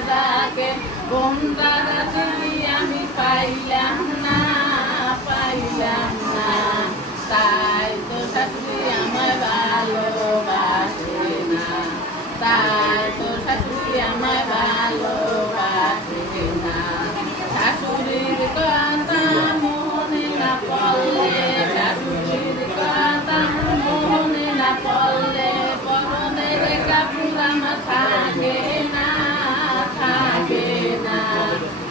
যাকে বন্ধারা চিঠি আমি পাইলাম না তাই তো শাশুড়ি আমায় ভালোবাসে না তাই তো শাশুড়ি আমায় ভালোবাসে না শাশুড়ির কথা মনে না পড়লে শাশুড়ির কথা মনে না পড়লে পরনের কাপড় আমার থাকে না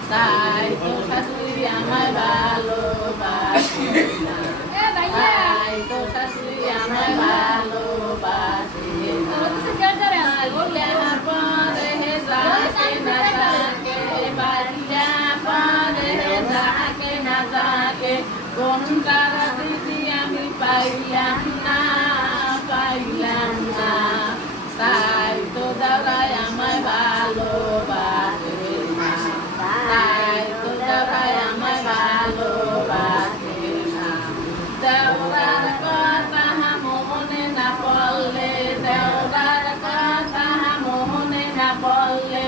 তাই তো শাশুড়ি আমায় ভালোবাসে না তাই তো শাশুড়ি আমায় ভালোবাসে না পরে যাকে না যাকে বাড়িয়া পরে যাকে না যাকে কোনটার দিদি আমি পাইলাম না তাই তো দাদাই আমায় ভালোবাসে না তাই তো দাদাই আমায় ভালোবাসে না দেওয়ার কথা মনে না পড়লে দেওয়ার কথা মনে না পড়লে